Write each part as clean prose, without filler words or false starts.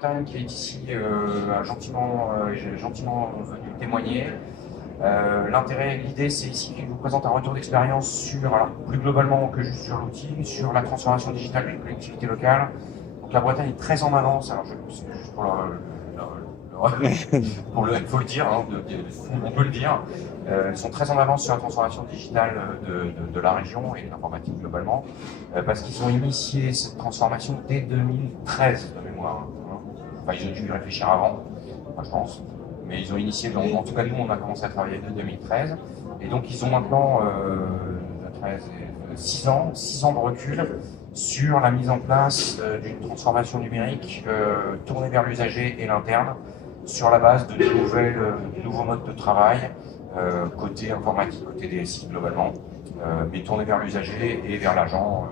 Bretagne qui est ici gentiment venu témoigner. L'idée, c'est ici qu'il vous présente un retour d'expérience sur, alors plus globalement que juste sur l'outil, sur la transformation digitale d'une collectivité locale. Donc la Bretagne est très en avance. Alors juste pour il faut le dire, hein, on peut le dire. Ils sont très en avance sur la transformation digitale de la région et de l'informatique globalement, parce qu'ils ont initié cette transformation dès 2013 de mémoire. Hein. Enfin, ils ont dû y réfléchir avant, je pense. Mais ils ont initié, donc, en tout cas nous on a commencé à travailler dès 2013, et donc ils ont maintenant 6 ans de recul sur la mise en place d'une transformation numérique tournée vers l'usager et l'interne, sur la base de nouveaux modes de travail, côté informatique, côté DSI globalement, mais tournés vers l'usager et vers l'agent,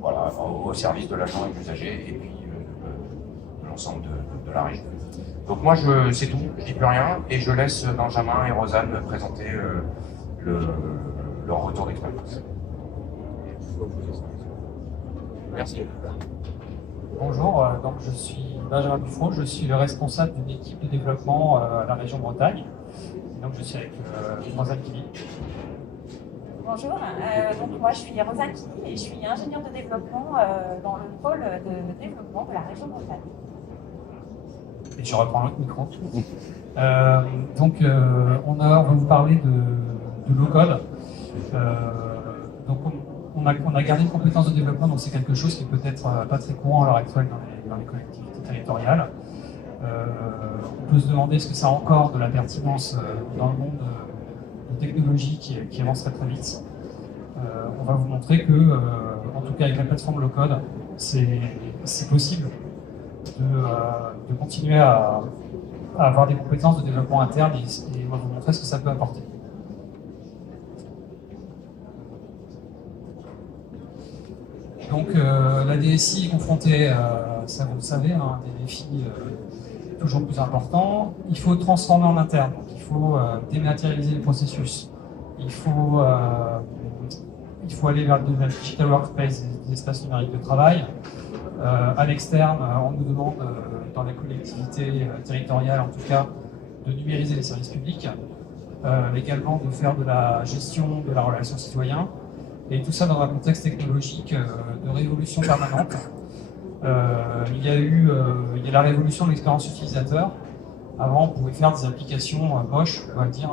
voilà, au service de l'agent et de l'usager, et puis de l'ensemble de la région. Donc moi, c'est tout, je dis plus rien, et je laisse Benjamin et Rosanne présenter leur retour d'expérience. Merci. Bonjour, donc je suis Benjamin Buffraud, je suis le responsable d'une équipe de développement à la région Bretagne. Donc je suis avec Rosanne Kili. Bonjour, donc moi je suis Rosanne Kili et je suis ingénieure de développement dans le pôle de développement de la région Bretagne. Et je reprends l'autre micro. On va vous parler de low-code. Donc on a gardé une compétence de développement, donc c'est quelque chose qui est peut-être pas très courant à l'heure actuelle dans les collectivités territoriales. On peut se demander est-ce que ça a encore de la pertinence dans le monde de technologie qui avance très très vite. On va vous montrer que, en tout cas avec la plateforme low-code, c'est possible de continuer à avoir des compétences de développement interne et on va vous montrer ce que ça peut apporter. Donc la DSI est confrontée, ça vous le savez, à des défis toujours plus importants. Il faut transformer en interne, donc il faut dématérialiser les processus. Il faut aller vers de la digital workspace, des espaces numériques de travail. À l'externe, on nous demande, dans les collectivités territoriales en tout cas, de numériser les services publics, également de faire de la gestion de la relation citoyen, et tout ça dans un contexte technologique de révolution permanente. Il y a la révolution de l'expérience utilisateur. Avant, on pouvait faire des applications moches, on va le dire.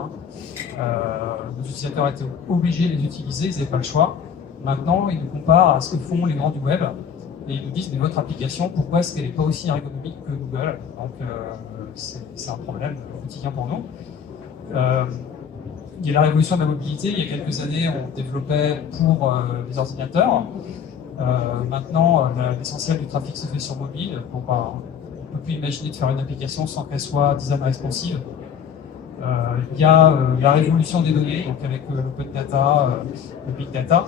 Les utilisateurs étaient obligés de les utiliser, ils n'avaient pas le choix. Maintenant, ils nous comparent à ce que font les grands du web. Et ils nous disent, mais votre application, pourquoi est-ce qu'elle n'est pas aussi ergonomique que Google? Donc c'est un problème quotidien pour nous. Il y a la révolution de la mobilité. Il y a quelques années, on développait pour les ordinateurs. Maintenant, l'essentiel du trafic se fait sur mobile. On ne peut plus imaginer de faire une application sans qu'elle soit design responsive. Il y a la révolution des données, donc avec l'open data, le big data.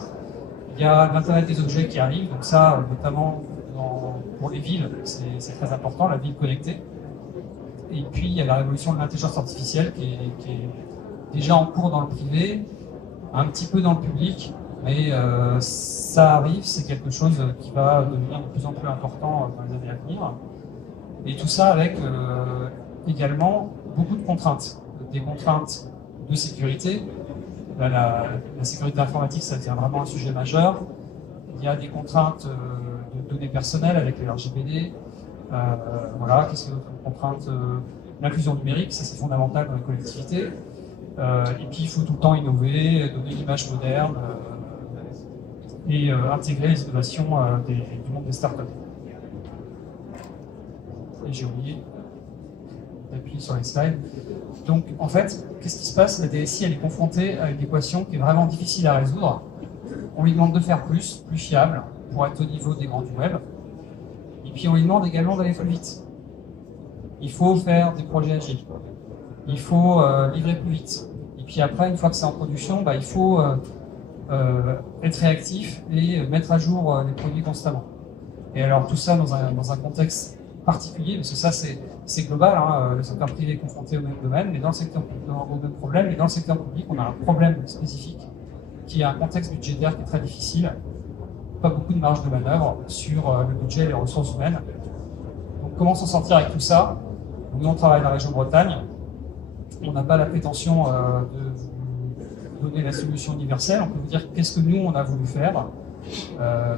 Il y a l'Internet des objets qui arrive, donc ça, notamment pour les villes, c'est très important, la ville connectée. Et puis, il y a la révolution de l'intelligence artificielle qui est déjà en cours dans le privé, un petit peu dans le public, mais ça arrive, c'est quelque chose qui va devenir de plus en plus important dans les années à venir. Et tout ça avec également beaucoup de contraintes, des contraintes de sécurité. Là, la sécurité informatique, ça devient vraiment un sujet majeur. Il y a des contraintes de données personnelles avec les RGPD. Voilà, qu'est-ce que d'autres contraintes? L'inclusion numérique, ça c'est fondamental dans les collectivités. Et puis il faut tout le temps innover, donner une image moderne et intégrer les innovations du monde des startups. Et j'ai oublié d'appuyer sur les slides. Donc, en fait, qu'est-ce qui se passe? La DSI, elle est confrontée à une équation qui est vraiment difficile à résoudre. On lui demande de faire plus fiable, pour être au niveau des grands du web. Et puis, on lui demande également d'aller plus vite. Il faut faire des projets agiles. Il faut livrer plus vite. Et puis après, une fois que c'est en production, il faut être réactif et mettre à jour les produits constamment. Et alors, tout ça dans un contexte particulier, parce que ça c'est global, hein, le secteur privé est confronté au même domaine, mais dans le secteur au même problème, et dans le secteur public, on a un problème spécifique qui est un contexte budgétaire qui est très difficile, pas beaucoup de marge de manœuvre sur le budget et les ressources humaines. Donc comment s'en sortir avec tout ça? Nous, on travaille dans la région Bretagne. On n'a pas la prétention de vous donner la solution universelle. On peut vous dire qu'est-ce que nous, on a voulu faire.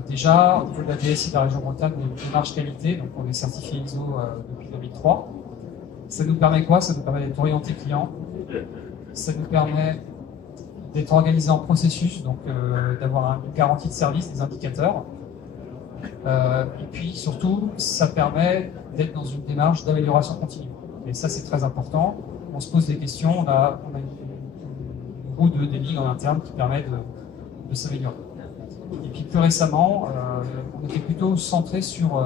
Déjà, au niveau de la DSI de la région Bretagne, on a une démarche qualité, donc on est certifié ISO depuis 2003. Ça nous permet quoi? Ça nous permet d'être orienté client. Ça nous permet d'être organisé en processus, donc d'avoir une garantie de service, des indicateurs. Et puis surtout, ça permet d'être dans une démarche d'amélioration continue. Et ça, c'est très important. On se pose des questions, on a une roue des lignes en interne qui permet de s'améliorer. Et puis plus récemment, on était plutôt centré sur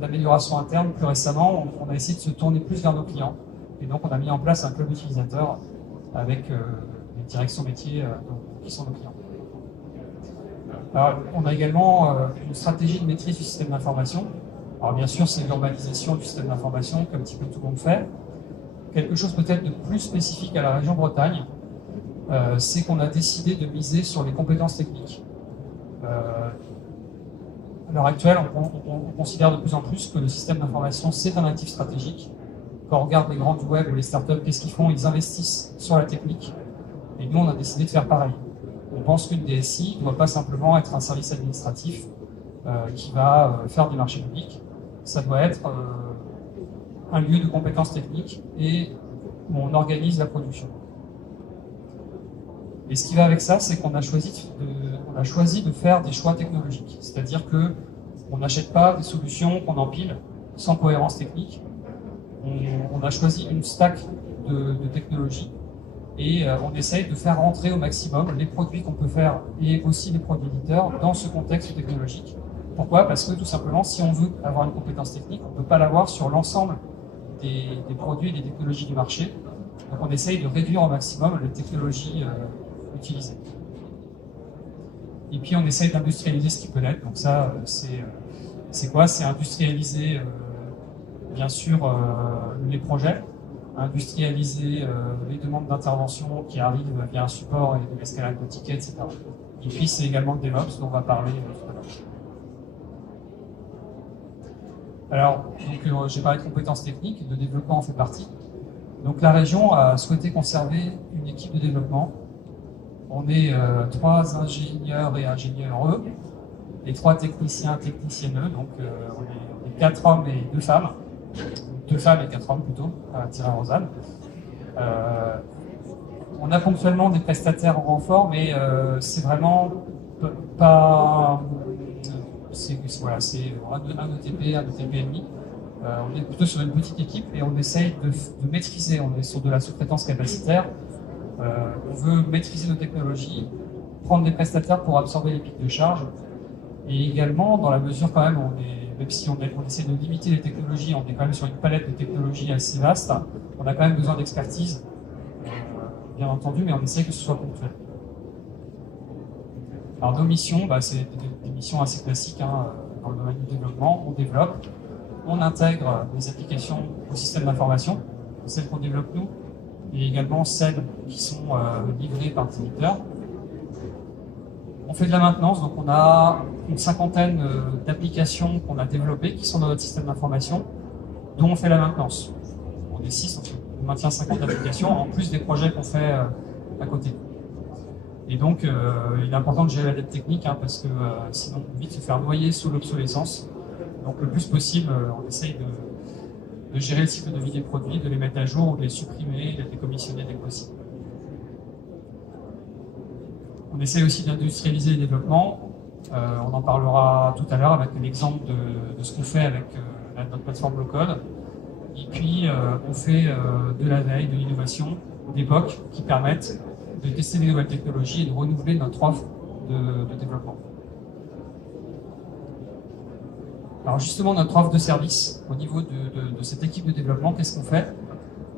l'amélioration interne. Plus récemment, on a essayé de se tourner plus vers nos clients. Et donc, on a mis en place un club utilisateur avec les directions métiers qui sont nos clients. Alors, on a également une stratégie de maîtrise du système d'information. Alors bien sûr, c'est une normalisation du système d'information qu'un petit peu tout le monde fait. Quelque chose peut-être de plus spécifique à la région Bretagne, c'est qu'on a décidé de miser sur les compétences techniques. À l'heure actuelle, on considère de plus en plus que le système d'information, c'est un actif stratégique. Quand on regarde les grandes web ou les startups, qu'est-ce qu'ils font? Ils investissent sur la technique. Et nous, on a décidé de faire pareil. On pense qu'une DSI ne doit pas simplement être un service administratif qui va faire des marchés publics. Ça doit être un lieu de compétences techniques et où on organise la production. Et ce qui va avec ça, c'est qu'on a choisi de faire des choix technologiques. C'est-à-dire qu'on n'achète pas des solutions qu'on empile sans cohérence technique. On a choisi une stack de technologies et on essaye de faire rentrer au maximum les produits qu'on peut faire et aussi les produits éditeurs dans ce contexte technologique. Pourquoi? Parce que tout simplement, si on veut avoir une compétence technique, on ne peut pas l'avoir sur l'ensemble des produits et des technologies du marché. Donc on essaye de réduire au maximum les technologies utilisées. Et puis on essaye d'industrialiser ce qui peut l'être. Donc ça, c'est quoi? C'est industrialiser bien sûr les projets, industrialiser les demandes d'intervention qui arrivent via un support et de l'escalade de tickets, etc. Et puis c'est également le DevOps dont on va parler tout à l'heure. Alors, j'ai parlé de compétences techniques, de développement en fait partie. Donc la région a souhaité conserver une équipe de développement. On est 3 ingénieurs et ingénieures, et 3 techniciens, techniciennes, donc on est 4 hommes et 2 femmes. 2 femmes et 4 hommes plutôt, à Tirer-Rosanne. On a ponctuellement des prestataires en renfort, mais c'est vraiment pas... C'est un ETP, un ETP&I. On est plutôt sur une petite équipe et on essaye de maîtriser. On est sur de la sous-traitance capacitaire. On veut maîtriser nos technologies, prendre des prestataires pour absorber les pics de charge. Et également, dans la mesure quand même, même si on essaie de limiter les technologies, on est quand même sur une palette de technologies assez vaste. On a quand même besoin d'expertise, bien entendu, mais on essaie que ce soit ponctuel. Alors nos missions, c'est des missions assez classiques dans le domaine du développement. On développe, on intègre des applications au système d'information, celles qu'on développe nous, et également celles qui sont livrées par des éditeurs. On fait de la maintenance, donc on a une 50aine d'applications qu'on a développées qui sont dans notre système d'information, dont on fait la maintenance. On est 6, on maintient 50 applications, en plus des projets qu'on fait à côté. Et donc, il est important de gérer la dette technique, parce que sinon on peut vite se faire noyer sous l'obsolescence. Donc le plus possible, on essaye de gérer le cycle de vie des produits, de les mettre à jour, ou de les supprimer, de les décommissionner dès que possible. On essaie aussi d'industrialiser les développements. On en parlera tout à l'heure avec un exemple de ce qu'on fait avec notre plateforme low-code. Et puis, on fait de la veille, de l'innovation, des POC qui permettent de tester des nouvelles technologies et de renouveler notre offre de développement. Alors justement, notre offre de service, au niveau de cette équipe de développement, qu'est-ce qu'on fait?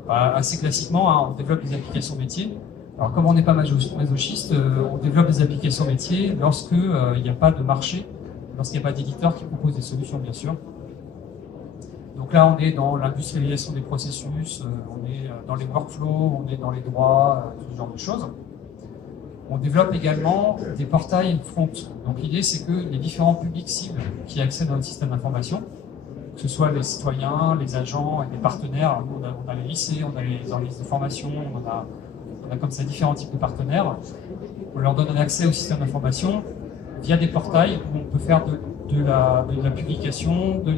Assez classiquement, on développe des applications métiers. Alors comme on n'est pas masochiste, on développe des applications métiers lorsqu'il n'y a pas de marché, lorsqu'il n'y a pas d'éditeur qui propose des solutions, bien sûr. Donc là, on est dans l'industrialisation des processus, on est dans les workflows, on est dans les droits, tout ce genre de choses. On développe également des portails front. Donc l'idée, c'est que les différents publics cibles qui accèdent à notre système d'information, que ce soit les citoyens, les agents et les partenaires. Nous, on a les lycées, on a les organismes de formation, on a comme ça différents types de partenaires. On leur donne un accès au système d'information via des portails où on peut faire de la publication, de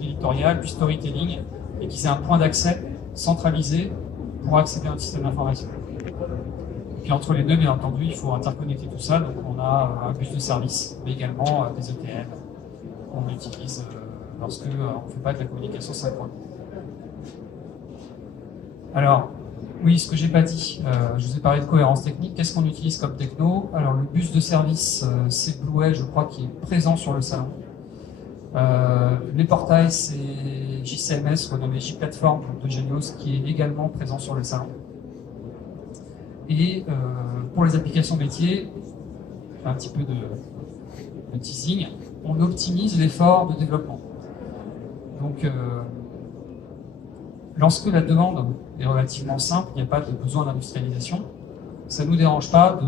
l'éditorial, du storytelling, et qu'ils aient un point d'accès centralisé pour accéder à un système d'information. Puis entre les deux, bien entendu, il faut interconnecter tout ça. Donc on a un bus de service, mais également des ETL qu'on utilise lorsque on ne fait pas de la communication synchrone. Alors, oui, ce que j'ai pas dit, je vous ai parlé de cohérence technique. Qu'est-ce qu'on utilise comme techno? Alors le bus de service, c'est Blueway, je crois, qui est présent sur le salon. Les portails, c'est JCMS, renommé JPlatform de Genios, qui est également présent sur le salon. Et pour les applications métiers, un petit peu de teasing, on optimise l'effort de développement. Donc, lorsque la demande est relativement simple, il n'y a pas de besoin d'industrialisation, ça ne nous dérange pas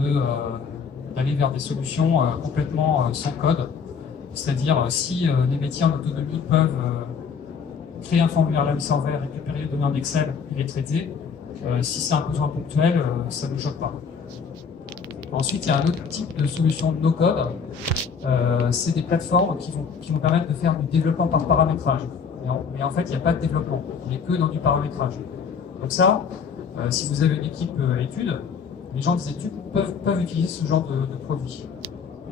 d'aller vers des solutions complètement sans code. C'est-à-dire, si les métiers en autonomie peuvent créer un formulaire LAMP serveur, récupérer les données en Excel et les traiter, si c'est un besoin ponctuel, ça ne nous choque pas. Ensuite, il y a un autre type de solution de no-code. C'est des plateformes qui vont permettre de faire du développement par paramétrage. Mais en fait, il n'y a pas de développement, il n'y a que dans du paramétrage. Donc ça, si vous avez une équipe études, les gens des études peuvent utiliser ce genre de produit.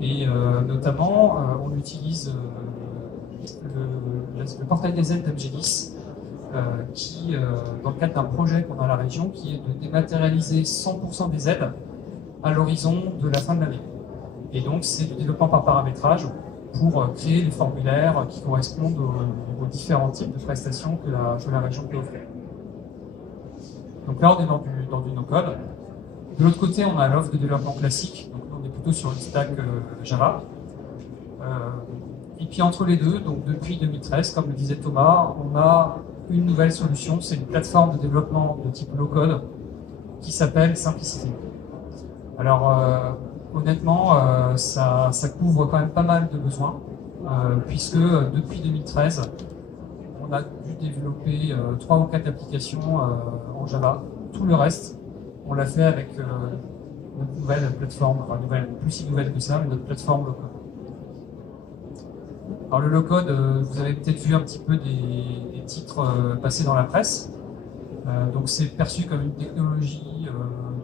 Et notamment, on utilise le portail des aides d'Amgelis, qui, dans le cadre d'un projet qu'on a à la région, qui est de dématérialiser 100% des aides à l'horizon de la fin de l'année. Et donc, c'est du développement par paramétrage pour créer les formulaires qui correspondent aux différents types de prestations que la région peut offrir. Donc là, on est dans du no-code. De l'autre côté, on a l'offre de développement classique. Donc, on est plutôt sur une stack Java. Et puis, entre les deux, donc depuis 2013, comme le disait Thomas, on a une nouvelle solution. C'est une plateforme de développement de type low-code qui s'appelle Simplicity. Alors, honnêtement, ça couvre quand même pas mal de besoins, puisque depuis 2013, on a dû développer 3 ou 4 applications en Java. Tout le reste, on l'a fait avec notre nouvelle plateforme, enfin plus si nouvelle que ça, mais notre plateforme low-code. Alors le low-code, vous avez peut-être vu un petit peu des titres passer dans la presse. Donc c'est perçu comme une technologie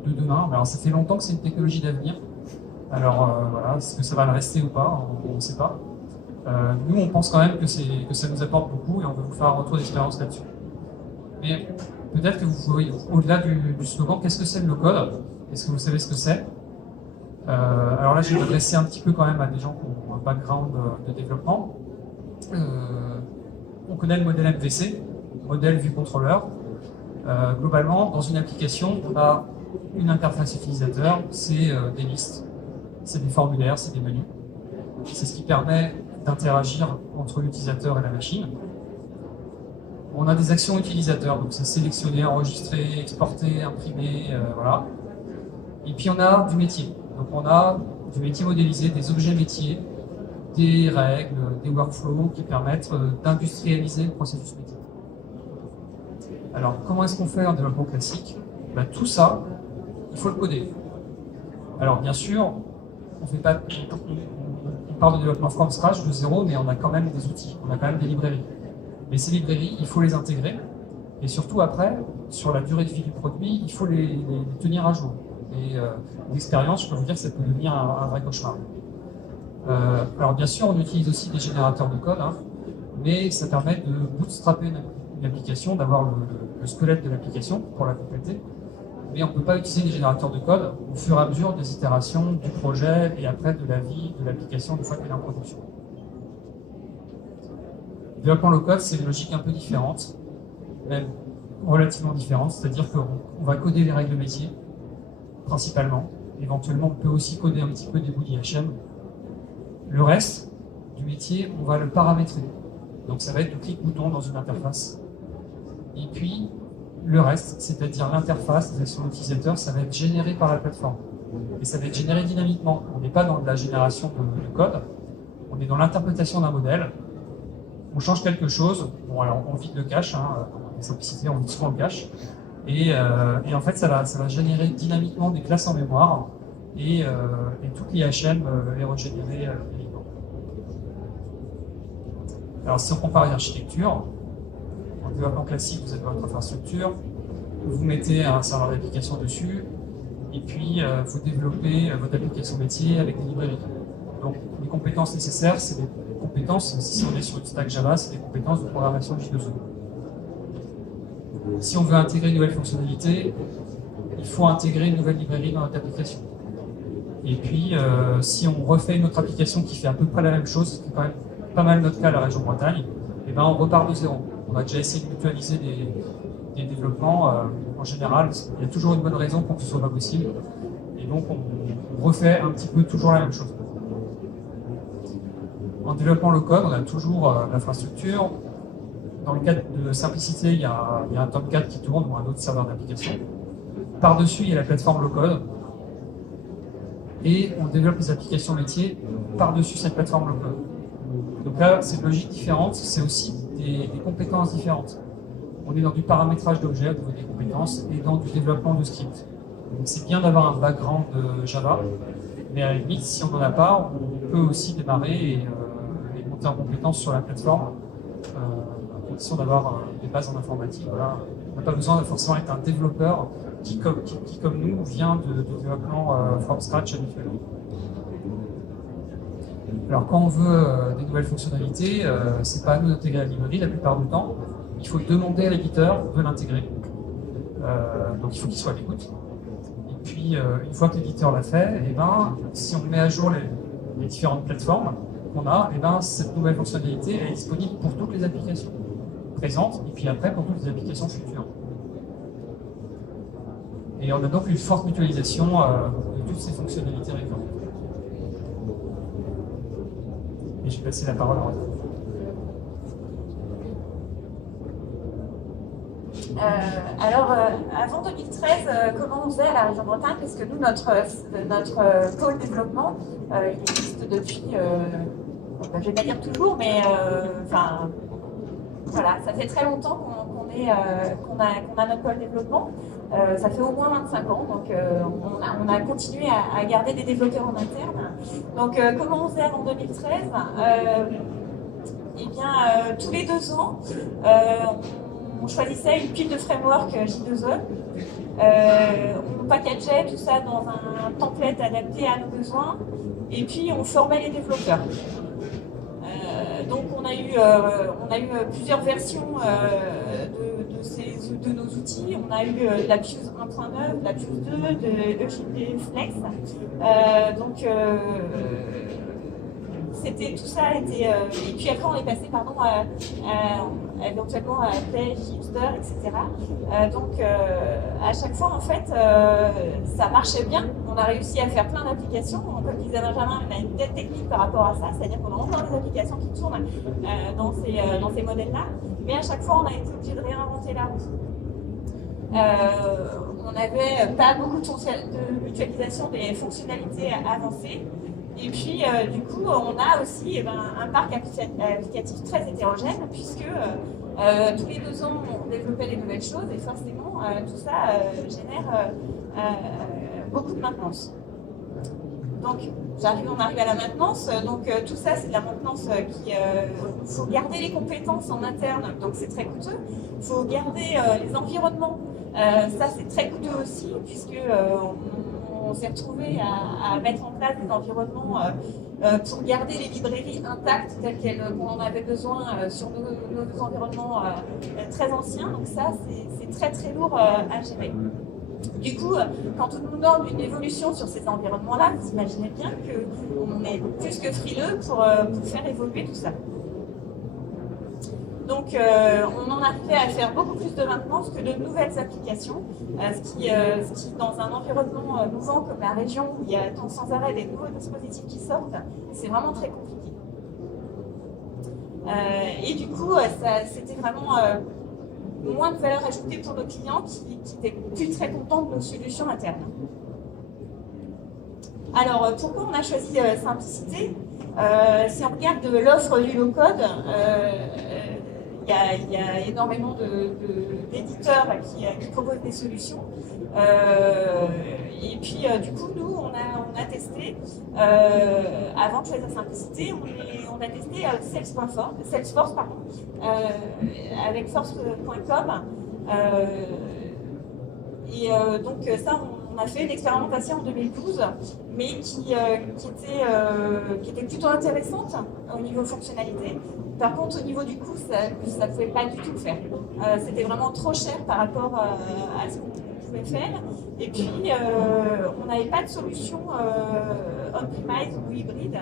de demain. Alors ça fait longtemps que c'est une technologie d'avenir. Alors voilà, est-ce que ça va le rester ou pas? On ne sait pas. Nous, on pense quand même que ça nous apporte beaucoup et on veut vous faire un retour d'expérience là-dessus. Mais peut-être que vous voyez, au-delà du slogan, qu'est-ce que c'est le low-code? Est-ce que vous savez ce que c'est? Alors là, je vais m'adresser un petit peu quand même à des gens qui ont un background de développement. On connaît le modèle MVC, modèle vue contrôleur. Globalement, dans une application, on a une interface utilisateur, c'est des listes, c'est des formulaires, c'est des menus. C'est ce qui permet d'interagir entre l'utilisateur et la machine. On a des actions utilisateurs, donc c'est sélectionner, enregistrer, exporter, imprimer, voilà. Et puis on a du métier. Donc on a du métier modélisé, des objets métiers, des règles, des workflows qui permettent d'industrialiser le processus métier. Alors comment est-ce qu'on fait en développement classique? Tout ça, il faut le coder. Alors bien sûr, on parle de développement from scratch, de zéro, mais on a quand même des outils, on a quand même des librairies. Mais ces librairies, il faut les intégrer, et surtout après, sur la durée de vie du produit, il faut les tenir à jour. Et l'expérience, je peux vous dire que ça peut devenir un vrai cauchemar. Alors bien sûr, on utilise aussi des générateurs de code, mais ça permet de bootstrapper une application, d'avoir le squelette de l'application pour la compléter. Mais on ne peut pas utiliser des générateurs de code au fur et à mesure des itérations du projet et après de la vie de l'application une fois qu'elle est en production. Le développement low-code, c'est une logique un peu différente, même relativement différente, c'est-à-dire qu'on va coder les règles métiers, principalement. Éventuellement, on peut aussi coder un petit peu des bouts d'IHM. Le reste du métier, on va le paramétrer. Donc ça va être du clic-bouton dans une interface. Et puis, le reste, c'est-à-dire l'interface, les actions utilisateurs, ça va être généré par la plateforme. Et ça va être généré dynamiquement. On n'est pas dans de la génération de code, on est dans l'interprétation d'un modèle. on change quelque chose. Bon, alors on vide le cache, les simplicités, on vide souvent le cache. Et en fait, ça va générer dynamiquement des classes en mémoire et toute l'IHM est régénérée dynamiquement. Alors, si on compare les architectures, en développement classique, vous avez votre infrastructure, vous mettez un serveur d'application dessus, et puis vous développez votre application métier avec des librairies. Donc, les compétences nécessaires, c'est des compétences, si on est sur une stack Java, c'est des compétences de programmation J2E. Si on veut intégrer une nouvelle fonctionnalité, il faut intégrer une nouvelle librairie dans notre application. Et puis, si on refait une autre application qui fait à peu près la même chose, ce qui est quand même pas mal notre cas à la région Bretagne, et ben on repart de zéro. On a déjà essayé de mutualiser des développements. En général, il y a toujours une bonne raison pour que ce soit pas possible. Et donc, on refait un petit peu toujours la même chose. En développement low-code, on a toujours l'infrastructure. Dans le cadre de simplicité, il y a un Tomcat qui tourne ou un autre serveur d'application. Par-dessus, il y a la plateforme low-code. Et on développe les applications métiers par-dessus cette plateforme low-code. Donc là, c'est une logique différente, c'est aussi des compétences différentes. On est dans du paramétrage d'objets au niveau des compétences et dans du développement de scripts. Donc c'est bien d'avoir un background de Java, mais à la limite, si on n'en a pas, on peut aussi démarrer et monter en compétences sur la plateforme, à condition d'avoir des bases en informatique. Voilà. On n'a pas besoin de forcément être un développeur qui comme nous, vient de développement from scratch habituellement. Alors quand on veut des nouvelles fonctionnalités, c'est pas à nous d'intégrer la librairie la plupart du temps. Il faut demander à l'éditeur de l'intégrer. Donc il faut qu'il soit à l'écoute. Et puis une fois que l'éditeur l'a fait, et ben, si on met à jour les différentes plateformes qu'on a, et ben, cette nouvelle fonctionnalité est disponible pour toutes les applications présentes et puis après pour toutes les applications futures. Et on a donc une forte mutualisation de toutes ces fonctionnalités récurrentes. Et je vais passer la parole à Rosa. Avant 2013, comment on faisait à la région Bretagne? Parce que nous, notre pôle développement, il existe depuis, je ne vais pas dire toujours, mais voilà, ça fait très longtemps qu'on a notre pôle développement. Ça fait au moins 25 ans, donc on a continué à garder des développeurs en interne. Donc comment on faisait avant 2013? Eh bien, tous les 2 ans, on choisissait une pile de framework J2E. On packageait tout ça dans un template adapté à nos besoins, et puis on formait les développeurs. Donc on a eu plusieurs versions de nos outils. On a eu la Fuse 1.9, la Fuse 2, de EJD Flex. Tout ça était. Et puis après, on est passé éventuellement à Page, Hipster, etc. À chaque fois, en fait, ça marchait bien. On a réussi à faire plein d'applications. Comme disait Benjamin, on a une tête technique par rapport à ça, c'est-à-dire qu'on a encore des applications qui tournent dans ces modèles-là. Mais à chaque fois, on a été obligé de réinventer la roue. On n'avait pas beaucoup de mutualisation des fonctionnalités avancées. Et puis, du coup, on a aussi un parc applicatif très hétérogène, puisque tous les 2 ans, on développait des nouvelles choses, et forcément, tout ça génère beaucoup de maintenance. Donc, on arrive à la maintenance. Donc, tout ça, c'est de la maintenance il faut garder les compétences en interne, donc c'est très coûteux. Il faut garder les environnements. Ça, c'est très coûteux aussi, puisque on s'est retrouvé à mettre en place des environnements pour garder les librairies intactes telles qu'on en avait besoin sur nos environnements très anciens. Donc ça, c'est très très lourd à gérer. Du coup, quand on nous donne une évolution sur ces environnements-là, vous imaginez bien qu'on est plus que frileux pour faire évoluer tout ça. Donc, on en arrivait à faire beaucoup plus de maintenance que de nouvelles applications, ce qui dans un environnement mouvant comme la région, où il y a sans arrêt des nouveaux dispositifs qui sortent, c'est vraiment très compliqué. Et du coup, c'était vraiment moins de valeur ajoutée pour nos clients qui n'étaient plus très contents de nos solutions internes. Alors, pourquoi on a choisi Simplicité? Si on regarde l'offre du low-code, il y a énormément d'éditeurs qui proposent des solutions. Et puis, du coup, nous, on a testé, avant de choisir Simplicité, on a testé Salesforce, avec force.com. Donc ça, on a fait une expérimentation en 2012, mais qui était plutôt intéressante au niveau fonctionnalité. Par contre, au niveau du coût, ça ne pouvait pas du tout le faire. C'était vraiment trop cher par rapport à ce qu'on pouvait faire. Et puis, on n'avait pas de solution on-premise ou hybride,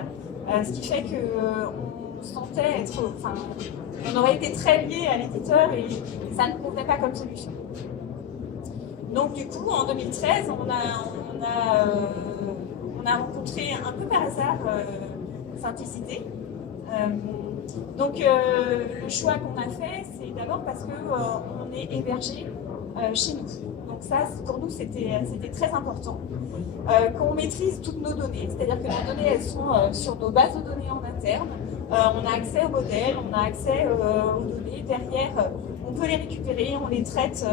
ce qui fait qu'on sentait on aurait été très lié à l'éditeur et ça ne convenait pas comme solution. Donc du coup, en 2013, on a rencontré un peu par hasard Simplicité. Donc le choix qu'on a fait, c'est d'abord parce qu'on est hébergé chez nous. Donc ça, pour nous, c'était très important. Qu'on maîtrise toutes nos données, c'est-à-dire que nos données, elles sont sur nos bases de données en interne. On a accès aux modèles, on a accès aux données. Derrière, on peut les récupérer, on les traite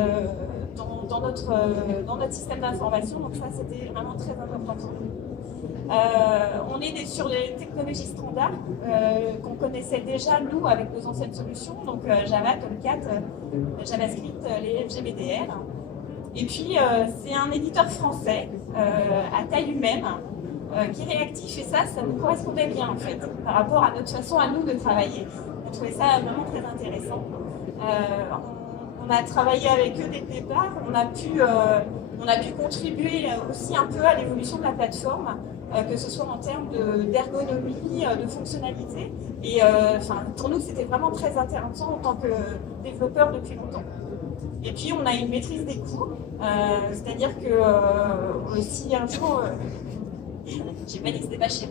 dans notre système d'information. Donc ça, c'était vraiment très important pour nous. On est sur des technologies standards qu'on connaissait déjà, nous, avec nos anciennes solutions. Donc Java, Tomcat, JavaScript, les FGBDR. Et puis, c'est un éditeur français à taille humaine, qui est réactif, et ça nous correspondait bien en fait, par rapport à notre façon à nous de travailler. On trouvait ça vraiment très intéressant. On a travaillé avec eux dès le départ, on a pu contribuer aussi un peu à l'évolution de la plateforme, que ce soit en termes d'ergonomie, de fonctionnalité. Et pour nous, c'était vraiment très intéressant en tant que développeur depuis longtemps. Et puis, on a une maîtrise des coûts, c'est-à-dire que si un jour... j'ai pas dit que c'était pas cher.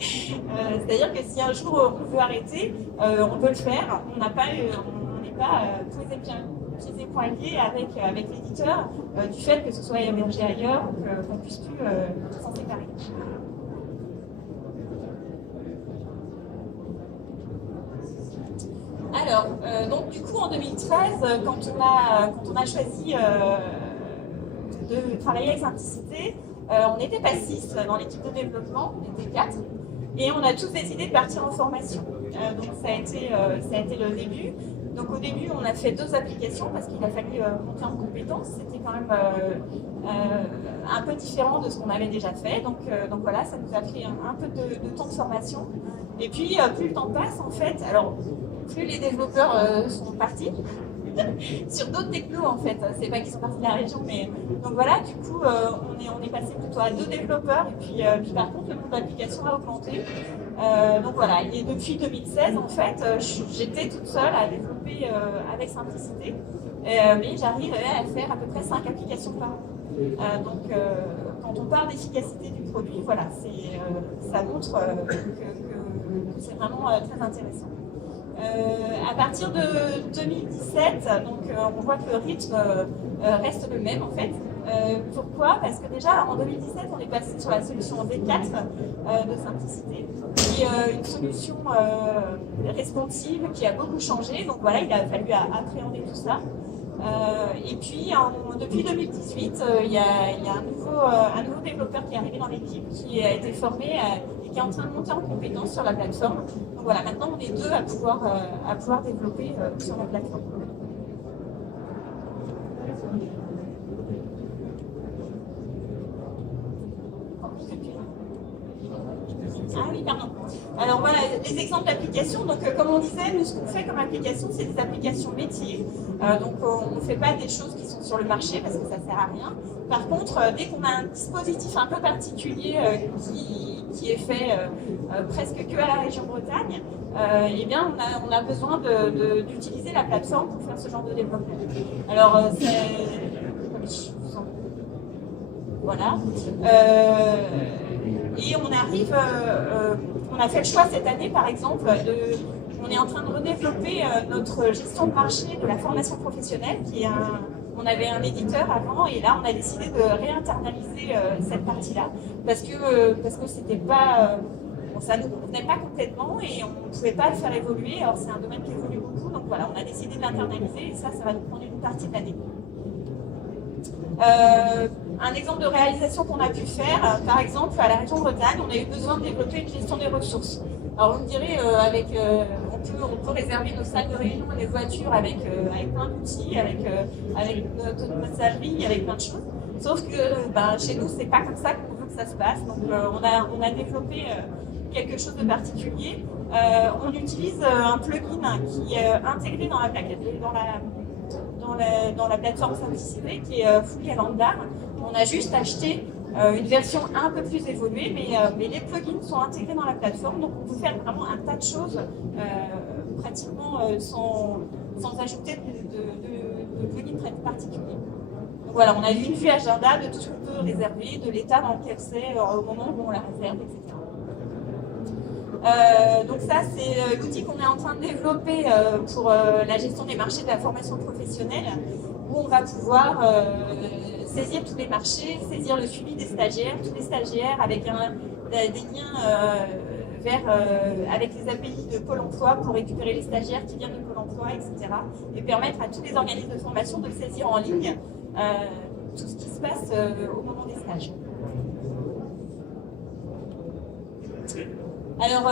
C'est-à-dire que si un jour on veut arrêter, on peut le faire. On n'est pas tous les pieds et poings liés avec l'éditeur du fait que ce soit hébergé ailleurs ou qu'on ne puisse plus s'en séparer. Alors, donc du coup en 2013, quand on a choisi de travailler avec Simplicité, on n'était pas 6 dans l'équipe de développement, on était 4, et on a tous décidé de partir en formation. Donc ça a été le début. Donc au début, on a fait 2 applications parce qu'il a fallu monter en compétences. C'était quand même un peu différent de ce qu'on avait déjà fait. Donc voilà, ça nous a pris un peu de temps de formation. Et puis, plus le temps passe, en fait, alors plus les développeurs sont partis. Sur d'autres technos en fait, c'est pas qu'ils sont partis de la région, mais donc voilà, du coup on est passé plutôt à 2 développeurs et puis par contre le nombre d'applications a augmenté. Donc voilà, et depuis 2016 en fait, j'étais toute seule à développer avec Simplicité, mais j'arrive à faire à peu près 5 applications par an. Donc quand on parle d'efficacité du produit, voilà, ça montre que c'est vraiment très intéressant. À partir de 2017, donc, on voit que le rythme reste le même en fait. Pourquoi? Parce que déjà en 2017, on est passé sur la solution V4 de Simplicité, qui est une solution responsive qui a beaucoup changé. Donc voilà, il a fallu appréhender tout ça. Et puis depuis 2018, il y a un nouveau développeur qui est arrivé dans l'équipe, qui a été formé et qui est en train de monter en compétence sur la plateforme. Donc voilà, maintenant on est 2 à pouvoir développer sur la plateforme. Ah oui, pardon. Alors voilà, les exemples d'applications. Donc comme on disait, nous ce qu'on fait comme application, c'est des applications métiers. Donc on ne fait pas des choses qui sont sur le marché parce que ça ne sert à rien. Par contre, dès qu'on a un dispositif un peu particulier qui est fait presque que à la région Bretagne, eh bien on a besoin d'utiliser la plateforme pour faire ce genre de développement. Alors voilà. Et on arrive, on a fait le choix cette année par exemple, on est en train de redévelopper notre gestion de marché de la formation professionnelle, on avait un éditeur avant et là on a décidé de réinternaliser cette partie-là parce que c'était pas bon, ça ne nous convenait pas complètement et on ne pouvait pas le faire évoluer. Alors c'est un domaine qui évolue beaucoup, donc voilà, on a décidé de l'internaliser et ça va nous prendre une partie de l'année. Un exemple de réalisation qu'on a pu faire, par exemple à la région Bretagne, on a eu besoin de développer une gestion des ressources. Alors vous me direz, on peut réserver nos salles de réunion et nos voitures avec plein d'outils, avec notre messagerie, avec plein de choses. Sauf que chez nous, c'est pas comme ça qu'on veut que ça se passe. Donc on a développé quelque chose de particulier. On utilise un plugin qui est intégré dans la plateforme Simplicité, qui est Full Calendar. On a juste acheté une version un peu plus évoluée, mais les plugins sont intégrés dans la plateforme, donc on peut faire vraiment un tas de choses pratiquement sans ajouter de plugins très particuliers. Donc voilà, on a une vue agenda de tout ce qu'on peut réserver, de l'état dans lequel c'est au moment où on la réserve, etc. Donc ça, c'est l'outil qu'on est en train de développer pour la gestion des marchés de la formation professionnelle, où on va pouvoir saisir tous les marchés, saisir le suivi des stagiaires, tous les stagiaires avec des liens avec les API de Pôle emploi pour récupérer les stagiaires qui viennent de Pôle emploi, etc. Et permettre à tous les organismes de formation de saisir en ligne tout ce qui se passe au moment des stages. Alors,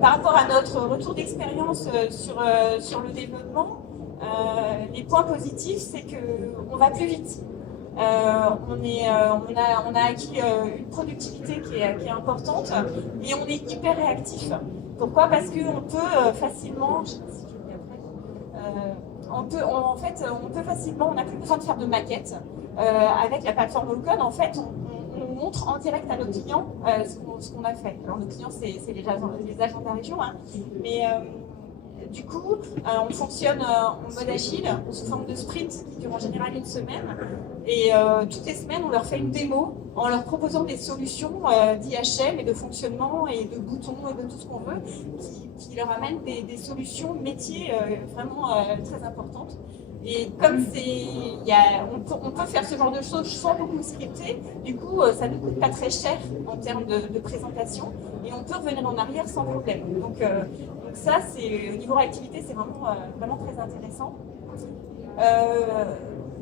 par rapport à notre retour d'expérience sur le développement, les points positifs, c'est qu'on va plus vite. On a acquis une productivité qui est importante et on est hyper réactif. Pourquoi? Parce qu'on peut facilement, je sais pas si je vais après, on peut facilement, on n'a plus besoin de faire de maquettes. Avec la plateforme Allcode, en fait, on montre en direct à nos clients ce qu'on a fait. Alors nos clients, c'est les agents de la région, hein. Mais du coup, on fonctionne en mode agile, sous forme de sprint qui dure en général une semaine. Et toutes les semaines, on leur fait une démo en leur proposant des solutions d'IHM et de fonctionnement et de boutons et de tout ce qu'on veut, qui leur amènent des solutions métiers vraiment très importantes. Et comme on peut faire ce genre de choses sans beaucoup scripter, du coup, ça ne coûte pas très cher en termes de présentation et on peut revenir en arrière sans problème. Donc ça, au niveau réactivité, c'est vraiment très intéressant.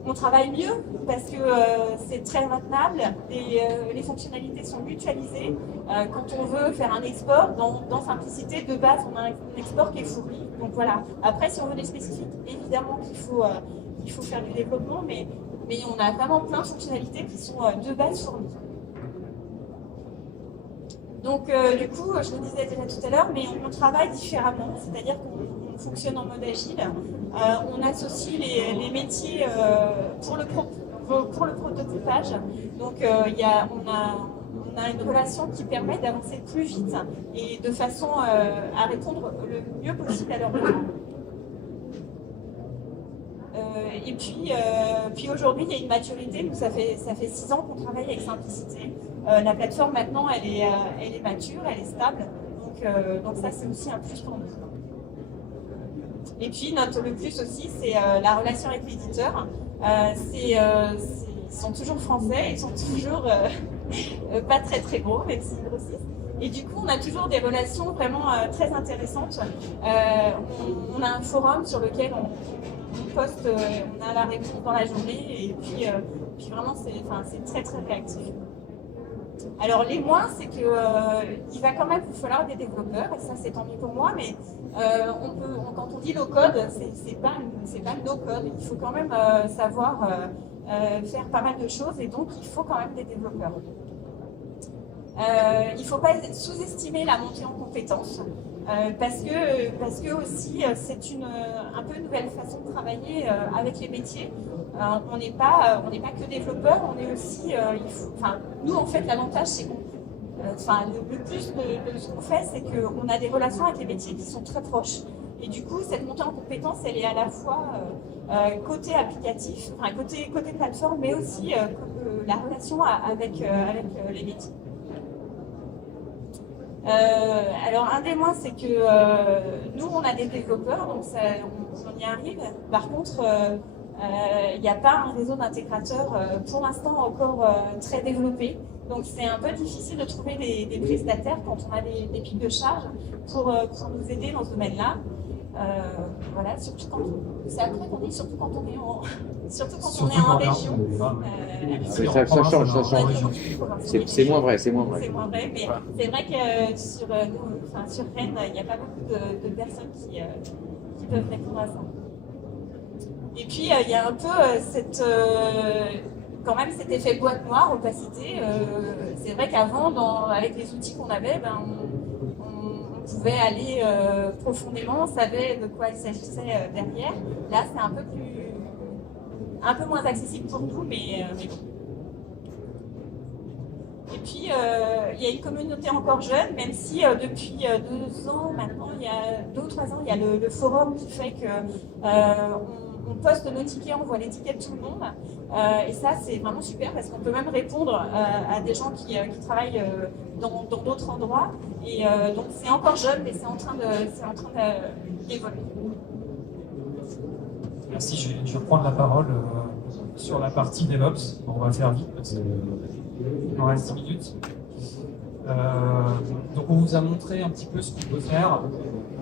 On travaille mieux parce que c'est très maintenable, les fonctionnalités sont mutualisées. Quand on veut faire un export, dans Simplicité, de base, on a un export qui est fourni. Donc voilà. Après, si on veut des spécifiques, évidemment qu'il faut faire du développement, mais on a vraiment plein de fonctionnalités qui sont de base fournies. Donc du coup, je le disais déjà tout à l'heure, mais on travaille différemment, c'est-à-dire qu'on fonctionne en mode agile. On associe les métiers pour le prototypage. Donc on a une relation qui permet d'avancer plus vite et de façon à répondre le mieux possible à leurs besoins. Et puis aujourd'hui, il y a une maturité. Nous, ça fait 6 ans qu'on travaille avec Simplicité. La plateforme maintenant, elle est mature, elle est stable. Donc ça, c'est aussi un plus pour nous. Et puis le plus aussi, c'est la relation avec l'éditeur. Ils sont toujours français, ils sont toujours pas très très gros, même s'ils grossissent. Et du coup, on a toujours des relations vraiment très intéressantes. On a un forum sur lequel on poste, on a la réponse dans la journée, et puis vraiment, c'est très très réactif. Alors les moins, c'est que il va quand même vous falloir des développeurs, et ça c'est tant mieux pour moi, mais quand on dit low code, c'est pas no code. Il faut quand même savoir faire pas mal de choses, et donc il faut quand même des développeurs. Il ne faut pas sous-estimer la montée en compétences, parce que aussi c'est un peu une nouvelle façon de travailler avec les métiers. On n'est pas que développeurs, on est aussi. Nous en fait l'avantage c'est qu'on, le plus de ce qu'on fait, c'est qu'on a des relations avec les métiers qui sont très proches. Et du coup, cette montée en compétences, elle est à la fois côté applicatif, côté plateforme, mais aussi la relation avec les métiers. Alors un des moins, c'est que nous on a des développeurs, donc on y arrive. Par contre, il n'y a pas un réseau d'intégrateurs pour l'instant encore très développé. Donc c'est un peu difficile de trouver des prestataires quand on a des pics de charge pour nous aider dans ce domaine-là. Voilà, surtout quand c'est après qu'on dit, surtout quand on est en, surtout quand on est en région. Ça change, ça change. C'est moins vrai, c'est moins vrai. C'est moins vrai, mais c'est vrai que sur Rennes, il n'y a pas beaucoup de personnes qui peuvent répondre à ça. Et puis il y a un peu quand même cet effet boîte noire, opacité. C'est vrai qu'avant, avec les outils qu'on avait, on pouvait aller profondément, on savait de quoi il s'agissait derrière. Là, c'est un peu moins accessible pour nous, mais bon. Et puis, il y a une communauté encore jeune, même si depuis 2 ans maintenant, il y a 2 ou 3 ans, il y a le forum qui fait que on poste nos tickets, on voit les tickets de tout le monde. Et ça, c'est vraiment super parce qu'on peut même répondre à des gens qui travaillent dans d'autres endroits. Et donc, c'est encore jeune, mais c'est en train d'évoluer. Merci, je vais reprendre la parole sur la partie DevOps. On va faire vite parce qu'il nous reste 10 minutes. Donc on vous a montré un petit peu ce qu'on peut faire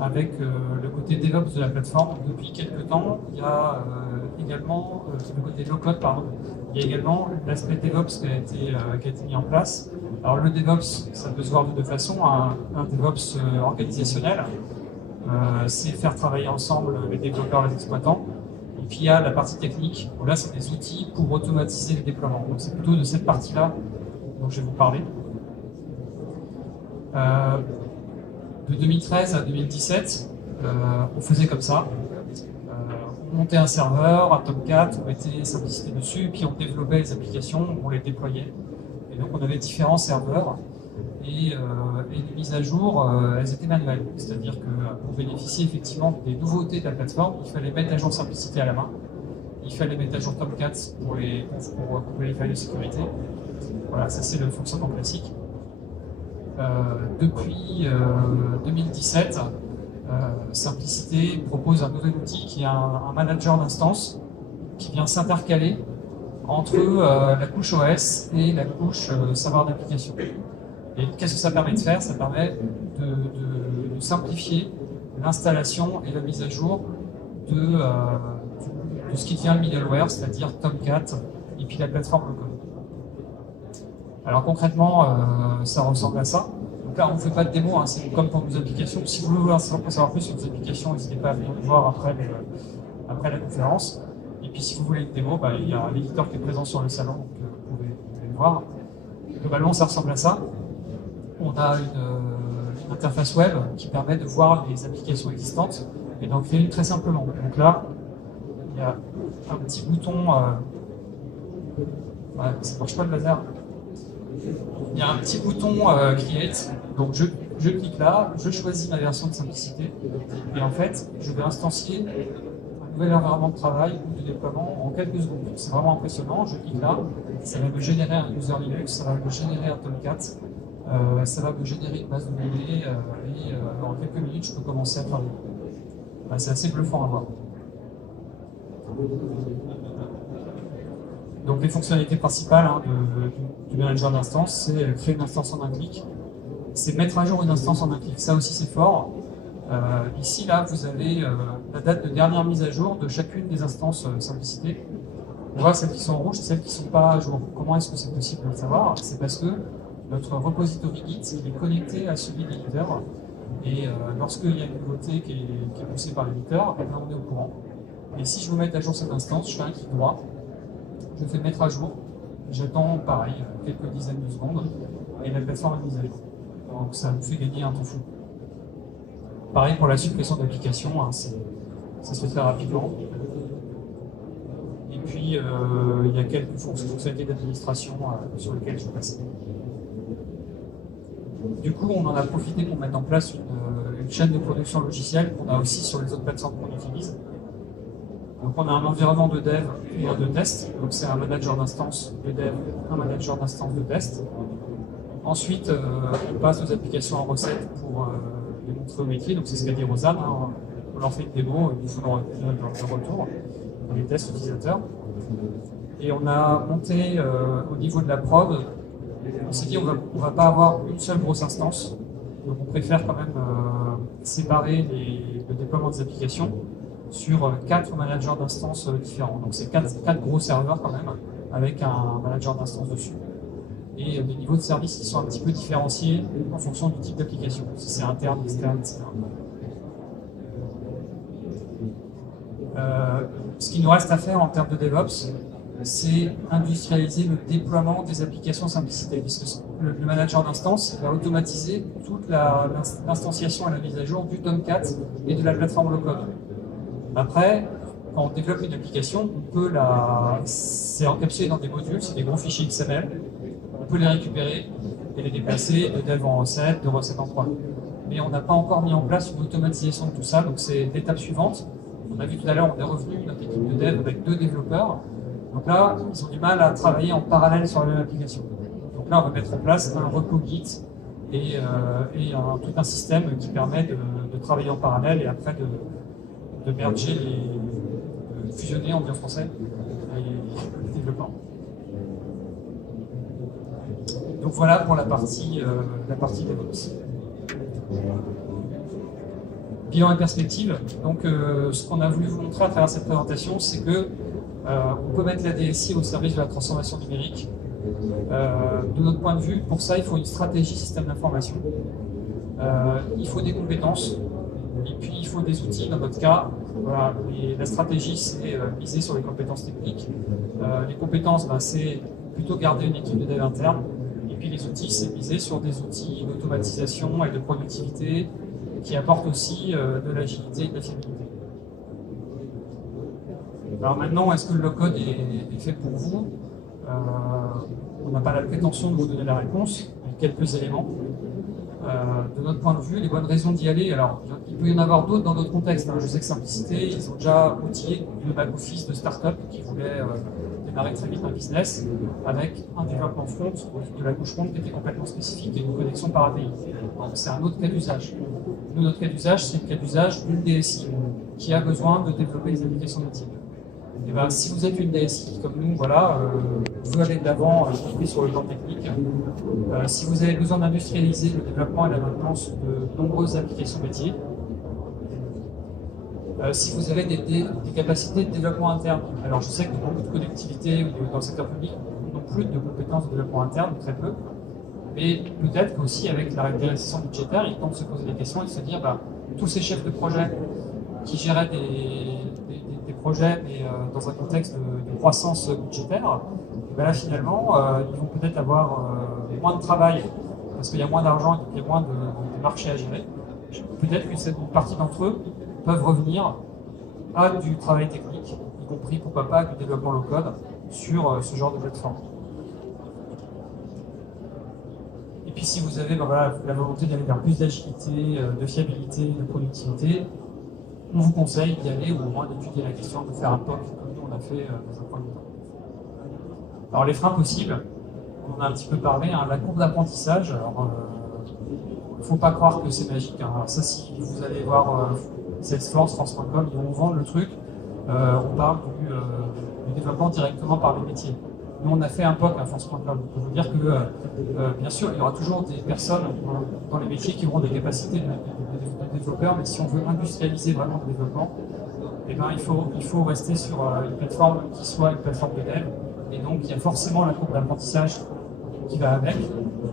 avec le côté DevOps de la plateforme. Depuis quelques temps, il y a également le côté low-code, il y a également l'aspect DevOps qui a été mis en place. Alors le DevOps, ça peut se voir de 2 façons. Un DevOps organisationnel, c'est faire travailler ensemble les développeurs et les exploitants. Et puis il y a la partie technique, où là c'est des outils pour automatiser les déploiements. Donc c'est plutôt de cette partie-là dont je vais vous parler. De 2013 à 2017, on faisait comme ça. On montait un serveur, un Tomcat, on mettait Simplicité dessus, puis on développait les applications, on les déployait. Et donc on avait différents serveurs. Et les mises à jour, elles étaient manuelles. C'est-à-dire que pour bénéficier effectivement des nouveautés de la plateforme, il fallait mettre à jour Simplicité à la main. Il fallait mettre à jour Tomcat pour couper les failles de sécurité. Voilà, ça c'est le fonctionnement classique. Depuis 2017, Simplicité propose un nouvel outil qui est un manager d'instance qui vient s'intercaler entre la couche OS et la couche serveur d'application. Et qu'est-ce que ça permet de faire? Ça permet de simplifier l'installation et la mise à jour de ce qui devient le middleware, c'est-à-dire Tomcat et puis la plateforme low-code. Alors concrètement, ça ressemble à ça. Donc là, on ne fait pas de démo, hein, c'est comme pour nos applications. Si vous voulez savoir plus sur nos applications, n'hésitez pas à venir nous voir après la conférence. Et puis si vous voulez une démo, il y a l'éditeur qui est présent sur le salon, donc vous pouvez le voir. Globalement, ça ressemble à ça. On a une interface web qui permet de voir les applications existantes et d'en créer une très simplement. Donc là, il y a un petit bouton. Ça ne marche pas le laser. Il y a un petit bouton Create. Donc je clique là, je choisis ma version de Simplicité et en fait, je vais instancier un nouvel environnement de travail ou de déploiement en quelques secondes. C'est vraiment impressionnant. Je clique là, ça va me générer un user Linux, ça va me générer un Tomcat. Ça va me générer une base de données et en quelques minutes, je peux commencer à travailler. C'est assez bluffant à voir. Donc les fonctionnalités principales du manager d'instance, c'est créer une instance en un clic. C'est mettre à jour une instance en un clic. Ça aussi, c'est fort. Ici, là, vous avez la date de dernière mise à jour de chacune des instances Simplicité. On voit celles qui sont rouges, celles qui ne sont pas à jour. Comment est-ce que c'est possible de le savoir? C'est parce que notre repository Git est connecté à celui de l'éditeur et lorsqu'il y a une nouveauté qui est poussée par l'éditeur, on est au courant. Et si je veux mettre à jour cette instance, je fais un clic droit, je fais mettre à jour, j'attends pareil, quelques dizaines de secondes et la plateforme est mise à jour. Donc ça me fait gagner un temps fou. Pareil pour la suppression d'applications, hein, ça se fait très rapidement. Et puis il y a quelques fonctionnalités d'administration sur lesquelles je vais passer. Du coup, on en a profité pour mettre en place une chaîne de production logicielle qu'on a aussi sur les autres plateformes qu'on utilise. Donc on a un environnement de dev et un de test. Donc c'est un manager d'instance de dev, un manager d'instance de test. Ensuite, on passe aux applications en recette pour les montrer au métier. Donc c'est ce qu'a dit Rosanne. Hein. On leur fait une démo et ils font leur retour dans les tests utilisateurs. Et on a monté au niveau de la prod On s'est dit on va pas avoir une seule grosse instance, donc on préfère quand même séparer le déploiement des applications sur 4 managers d'instances différents. Donc c'est 4 gros serveurs quand même, avec un manager d'instance dessus. Et des niveaux de service qui sont un petit peu différenciés en fonction du type d'application, si c'est interne, externe, etc. Ce qu'il nous reste à faire en termes de DevOps, c'est industrialiser le déploiement des applications simplicité, puisque le manager d'instance va automatiser toute l'instanciation et la mise à jour du Tomcat et de la plateforme low-code. Après, quand on développe une application, c'est encapsulé dans des modules, c'est des gros fichiers XML, on peut les récupérer et les déplacer de dev en recette, de recette en prod. Mais on n'a pas encore mis en place une automatisation de tout ça, donc c'est l'étape suivante. On a vu tout à l'heure, on est revenu, notre équipe de dev, avec 2 développeurs. Donc là, ils ont du mal à travailler en parallèle sur la même application. Donc là, on va mettre en place un repo Git et tout un système qui permet de travailler en parallèle et après de merger de fusionner en bien français les développements. Donc voilà pour la partie DevOps. Bilan et perspective. Donc ce qu'on a voulu vous montrer à travers cette présentation, c'est que on peut mettre la DSI au service de la transformation numérique. De notre point de vue, pour ça, il faut une stratégie système d'information. Il faut des compétences. Et puis, il faut des outils. Dans notre cas, voilà, la stratégie, c'est miser sur les compétences techniques. Les compétences, c'est plutôt garder une équipe de dev interne. Et puis, les outils, c'est miser sur des outils d'automatisation et de productivité qui apportent aussi de l'agilité et de la fiabilité. Alors maintenant, est-ce que le low-code est fait pour vous? On n'a pas la prétention de vous donner la réponse, mais quelques éléments. De notre point de vue, les bonnes raisons d'y aller, alors il peut y en avoir d'autres dans d'autres contextes. Je sais que Simplicité, ils ont déjà outillé le back-office de start-up qui voulait démarrer très vite un business avec un développement front de la couche front qui était complètement spécifique et une connexion par API. Donc c'est un autre cas d'usage. Nous, notre cas d'usage, c'est le cas d'usage d'une DSI qui a besoin de développer des applications métiers. Et ben, si vous êtes une DSI qui, comme nous, voilà, veut aller de l'avant, y compris sur le plan technique, si vous avez besoin d'industrialiser le développement et la maintenance de nombreuses applications métiers, si vous avez des capacités de développement interne, alors je sais que beaucoup de collectivités ou dans le secteur public n'ont plus de compétences de développement interne, très peu, mais peut-être qu'aussi avec la régularisation budgétaire, il est temps de se poser des questions et de se dire, tous ces chefs de projet qui géraient des projets, mais dans un contexte de croissance budgétaire, là finalement, ils vont peut-être avoir moins de travail parce qu'il y a moins d'argent et qu'il y a moins de marchés à gérer. Peut-être qu'une partie d'entre eux peuvent revenir à du travail technique, y compris pourquoi pas du développement low-code sur ce genre de plateforme. Et puis si vous avez la volonté d'aller vers plus d'agilité, de fiabilité, de productivité, on vous conseille d'y aller ou au moins d'étudier la question, de faire un POC comme nous on a fait dans un premier temps. Alors les freins possibles, on en a un petit peu parlé, la courbe d'apprentissage. Alors il ne faut pas croire que c'est magique. Alors ça, si vous allez voir Salesforce, France.com, ils vont vous vendre le truc. On parle du développement directement par les métiers. Nous, on a fait un POC à France.com. Je peux vous dire que, bien sûr, il y aura toujours des personnes dans les métiers qui auront des capacités de développeurs, mais si on veut industrialiser vraiment le développement, eh ben, il faut rester sur une plateforme qui soit une plateforme de dev. Et donc, il y a forcément la courbe d'apprentissage qui va avec.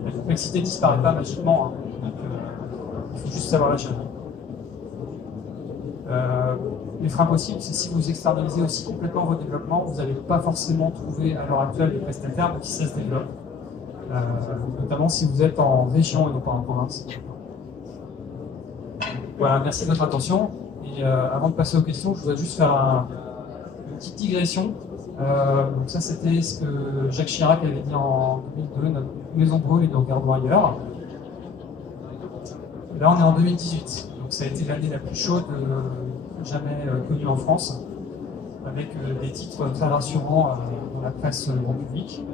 La complexité ne disparaît pas magiquement. Donc, il faut juste savoir la gérer. Les freins possibles, c'est si vous externalisez aussi complètement vos développements, vous n'allez pas forcément trouver à l'heure actuelle des prestataires qui ça se développe. Notamment si vous êtes en région et non pas en province. Voilà, merci de votre attention. Et avant de passer aux questions, je voudrais juste faire une petite digression. Donc ça, c'était ce que Jacques Chirac avait dit en 2002, notre maison brûle et nous regardons ailleurs. Là, on est en 2018, donc ça a été l'année la plus chaude jamais connue en France, avec des titres très rassurants dans la presse grand public.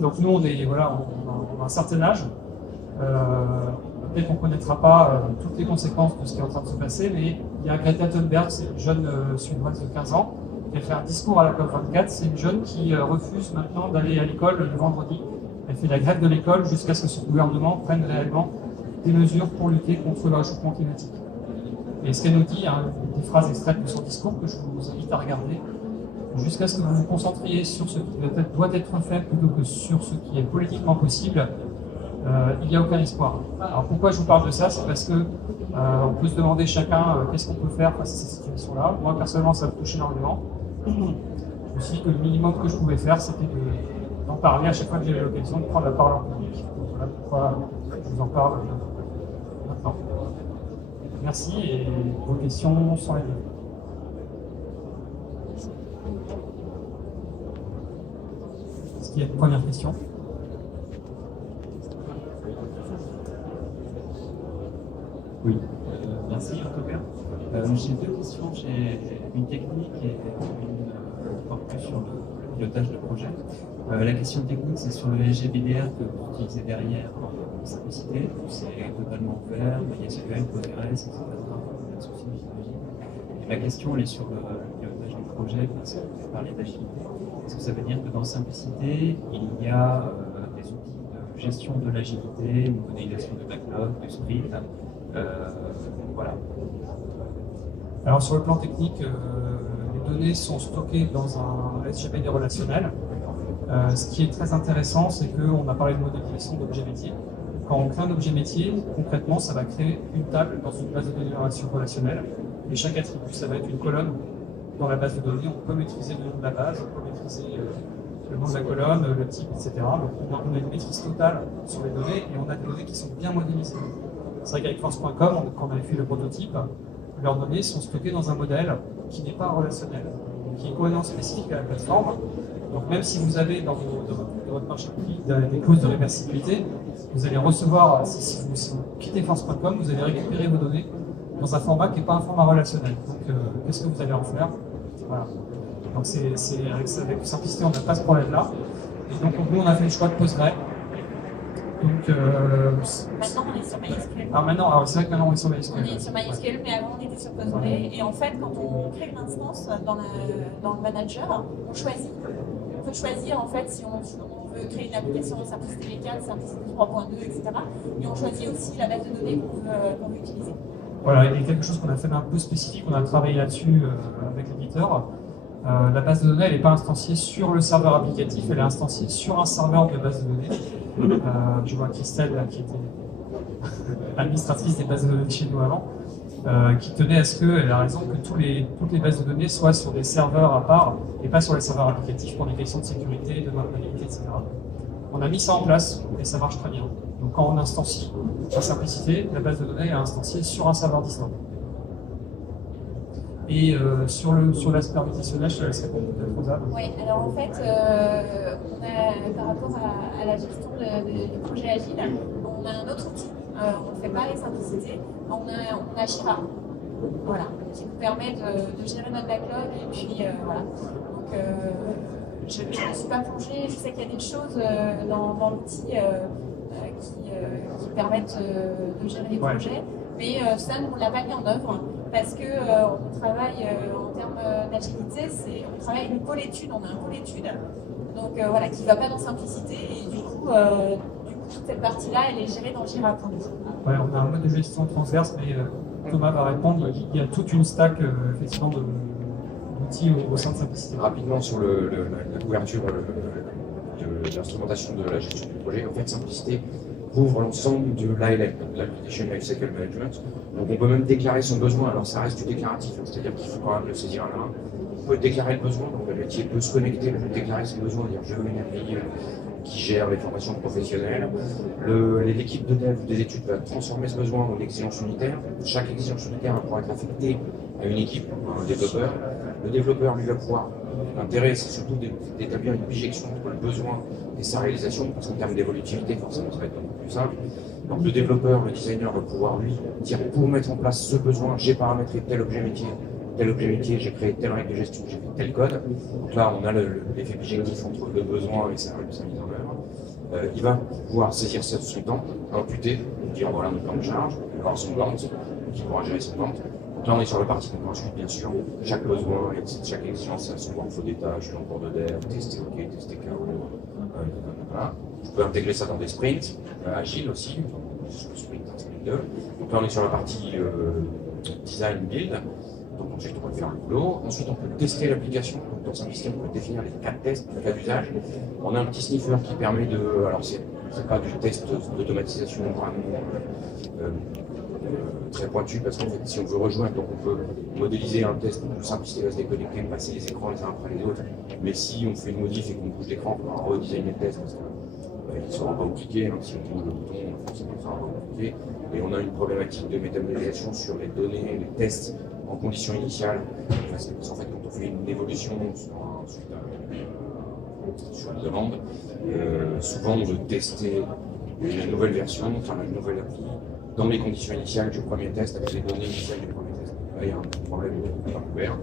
Donc nous, on a un certain âge. Peut-être qu'on ne connaîtra pas toutes les conséquences de ce qui est en train de se passer, mais il y a Greta Thunberg, c'est une jeune Suédoise de 15 ans, qui a fait un discours à la COP24. C'est une jeune qui refuse maintenant d'aller à l'école le vendredi Elle fait la grève de l'école jusqu'à ce que son gouvernement prenne réellement des mesures pour lutter contre le réchauffement climatique. Et ce qu'elle nous dit, hein, des phrases extraites de son discours que je vous invite à regarder, jusqu'à ce que vous vous concentriez sur ce qui doit être fait plutôt que sur ce qui est politiquement possible, il n'y a aucun espoir. Alors pourquoi je vous parle de ça? C'est parce que on peut se demander chacun qu'est-ce qu'on peut faire face à cette situation-là. Moi personnellement, ça me touche énormément. Je me suis dit que le minimum que je pouvais faire, c'était d'en parler à chaque fois que j'avais l'occasion de prendre la parole en public. Donc voilà pourquoi je vous en parle maintenant. Merci et vos questions sont les bienvenues. Est-ce qu'il y a une première question? Oui, merci en tout cas. J'ai deux questions. J'ai une technique et une portée sur le pilotage de projet. La question technique, c'est sur le SGBDR que vous utilisez derrière en simplicité. C'est totalement ouvert, MySQL, Postgres, etc. Pas de souci, j'imagine. Et ma question, elle est sur le pilotage du projet, parce que vous parlez d'agilité. Est-ce que ça veut dire que dans simplicité, il y a des outils de gestion de l'agilité, une modélisation de backlog, de sprint, voilà. Alors sur le plan technique, les données sont stockées dans un SGBD relationnel. Ce qui est très intéressant, c'est qu'on a parlé de modélisation d'objets métiers. Quand on crée un objet métier, concrètement, ça va créer une table dans une base de données relationnelle. Et chaque attribut, ça va être une colonne dans la base de données. On peut maîtriser le nom de la base, on peut maîtriser le nom de la colonne, le type, etc. Donc on a une maîtrise totale sur les données et on a des données qui sont bien modélisées. C'est vrai qu'avec Force.com, quand on avait fait le prototype, leurs données sont stockées dans un modèle qui n'est pas relationnel, qui est cohérent spécifique à la plateforme. Donc même si vous avez dans votre marché public des clauses de réversibilité, vous allez recevoir, si vous quittez Force.com, vous allez récupérer vos données dans un format qui n'est pas un format relationnel. Donc qu'est-ce que vous allez en faire? Voilà. Donc avec simplicité, on n'a pas ce problème-là. Et donc nous, on a fait le choix de Postgre. Donc, maintenant, on est sur MySQL. Alors c'est vrai que maintenant on est sur MySQL. On est sur MySQL, mais avant on était sur Postgre. Et en fait, quand on crée une instance dans le manager, on choisit. On peut choisir en fait si on veut créer une application de simplicité V4, simplicité 3.2, etc. Et on choisit aussi la base de données qu'on veut utiliser. Voilà, il y a quelque chose qu'on a fait d'un peu spécifique, on a travaillé là-dessus avec l'éditeur. La base de données, elle n'est pas instanciée sur le serveur applicatif, elle est instanciée sur un serveur de base de données. Je vois Christelle, là, qui était administratrice des bases de données chez nous avant, qui tenait à ce qu'elle a raison que toutes les bases de données soient sur des serveurs à part et pas sur les serveurs applicatifs pour des questions de sécurité, de maintenabilité, etc. On a mis ça en place et ça marche très bien. Donc quand on instancie par simplicité, la base de données est instanciée sur un serveur distant. Et sur l'aspect organisationnel, je te laisse répondre peut-être aux âmes. Oui, alors en fait, on a, par rapport à la gestion des projets agiles, on a un autre outil. On ne fait pas les simplicités, on a Jira, voilà, qui nous permet de gérer notre backlog et puis voilà. Donc je ne suis pas plongée, je sais qu'il y a des choses dans l'outil qui permettent de gérer les projets, mais ça, nous, on ne l'a pas mis en œuvre parce qu'on travaille en termes d'agilité, on travaille avec une pôle étude, on a un pôle étude, donc voilà, qui ne va pas dans simplicité et du coup toute cette partie-là, elle est gérée dans Jira pour nous. Ouais, on a un mode de gestion transverse, mais Thomas va répondre. Il y a toute une stack effectivement d'outils au sein de Simplicité. Rapidement sur la couverture de l'instrumentation de la gestion du projet, en fait, Simplicité couvre l'ensemble de l'ALM, l'Application Lifecycle Management. Donc on peut même déclarer son besoin, alors ça reste du déclaratif, c'est-à-dire qu'il faut quand même le saisir à la main. On peut déclarer le besoin, donc le métier peut se connecter, peut déclarer son besoin, dire je veux une appli qui gère les formations professionnelles. L'équipe de dev ou des études va transformer ce besoin en exigence unitaire. Chaque exigence unitaire va pouvoir être affectée à une équipe, à un développeur. Le développeur, lui, va pouvoir, l'intérêt, c'est surtout d'établir une bijection entre le besoin et sa réalisation, parce qu'en termes d'évolutivité, forcément, ça va être beaucoup plus simple. Donc le développeur, le designer va pouvoir, lui, dire pour mettre en place ce besoin, j'ai paramétré tel objet métier, j'ai créé telle règle de gestion, j'ai fait tel code. Donc là, on a l'effet bijectif entre le besoin et sa mise en œuvre. Il va pouvoir saisir son temps, imputer, dire voilà mon plan de charge, avoir son Gantt, qui pourra gérer son Gantt. Donc là, on est sur la partie. Donc ensuite, bien sûr, chaque besoin, chaque exigence a son morpho d'état, je suis en cours de dev, tester OK, tester KO. Voilà. Je peux intégrer ça dans des sprints, agiles aussi, sprint 1, sprint 2. Donc là, on est sur la partie design, build. Donc ensuite, on va faire le boulot. Ensuite, on peut tester l'application. Donc dans Simplicité, on peut définir les cas de test, les cas d'usage. On a un petit sniffer qui permet de... Alors, c'est pas du test d'automatisation vraiment très pointu, parce qu'en fait, si on veut rejoindre, donc on peut modéliser un test, donc Simplicité va se déconnecter, passer les écrans les uns après les autres. Mais si on fait une modif et qu'on bouge l'écran, on va redesigner le test, parce qu'il ne sera pas où cliquer. Hein. Si on bouge le bouton, forcément, il ne sera pas où cliquer. Et on a une problématique de métamodélisation sur les données, les tests en conditions initiales. Parce qu'en fait, quand on fait une évolution sur une demande, souvent on veut tester une nouvelle version, enfin une nouvelle appli, dans les conditions initiales du premier test, avec les données initiales du premier test. Là, il y a un problème ouvert.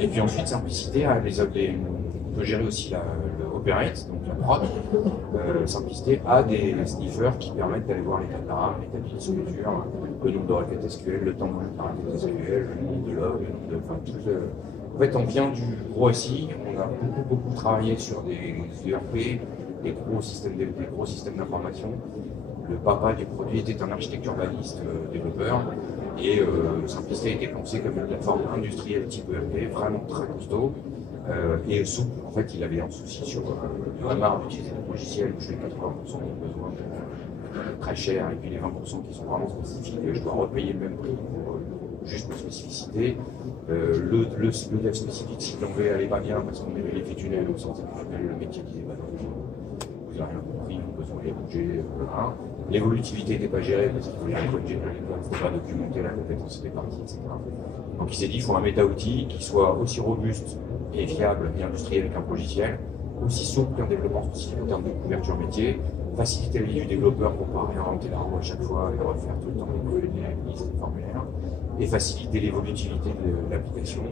Et puis ensuite, Simplicité on peut gérer aussi le operate, donc la prod. Simplicité a des sniffers qui permettent d'aller voir l'état de la RAM, l'état de sous-mesure, le nombre de requêtes SQL, le temps de requêtes SQL, le nombre de logs, le nombre de. Enfin, en fait, on vient du gros SI, on a beaucoup travaillé sur des ERP, des gros systèmes d'information. Le papa du produit était un architecte urbaniste, développeur, et Simplicité a été pensé comme une plateforme industrielle type ERP, vraiment très costaud. Et souple, en fait, il avait un souci sur la marre d'utiliser des logiciels où je fais 80% de mon besoin très cher, et puis les 20% qui sont vraiment spécifiques, je dois repayer le même prix pour juste mes spécificités. Le dev spécifique, si l'envers allait pas bien parce qu'on avait l'effet tunnel ou sans effet tunnel, le métier disait bah non, vous n'avez rien compris, le besoin est bougé, voilà. L'évolutivité n'était pas gérée parce qu'il fallait corriger, il ne faut pas documenter la compétence des parties, etc. Donc il s'est dit, il faut un méta-outil qui soit aussi robuste et fiable et industriel qu'un logiciel, aussi souple qu'un développement spécifique en termes de couverture métier, faciliter la vie du développeur pour ne pas réinventer la roue à chaque fois et refaire tout le temps les listes de formulaires, et faciliter l'évolutivité de l'application